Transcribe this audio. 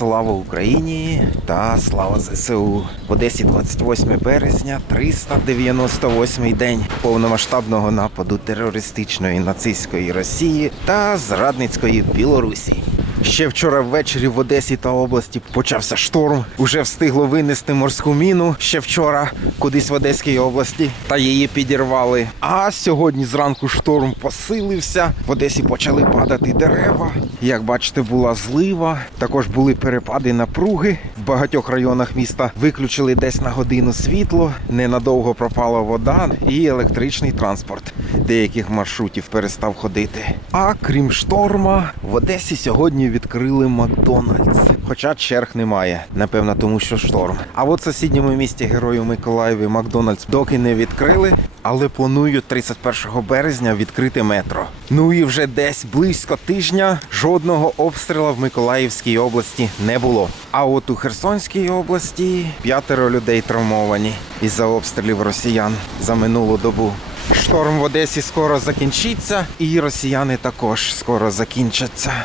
Слава Україні та слава ЗСУ. В Одесі 28 березня, 398 день повномасштабного нападу терористичної нацистської Росії та зрадницької Білорусі. Ще вчора ввечері в Одесі та області почався шторм. Уже встигло винести морську міну ще вчора, кудись в Одеській області, та її підірвали. А сьогодні зранку шторм посилився. В Одесі почали падати дерева. Як бачите, була злива. Також були перепади напруги. В багатьох районах міста виключили десь на годину світло. Ненадовго пропала вода і електричний транспорт. Деяких маршрутів перестав ходити. А крім шторма, в Одесі сьогодні відкрили Макдональдс. Хоча черг немає, напевно, тому що шторм. А от в сусідньому місті Герою Миколаєві Макдональдс доки не відкрили, але планують 31 березня відкрити метро. Ну і вже десь близько тижня жодного обстрілу в Миколаївській області не було. А от у Херсонській області п'ятеро людей травмовані із-за обстрілів росіян за минулу добу. Шторм в Одесі скоро закінчиться, і росіяни також скоро закінчаться.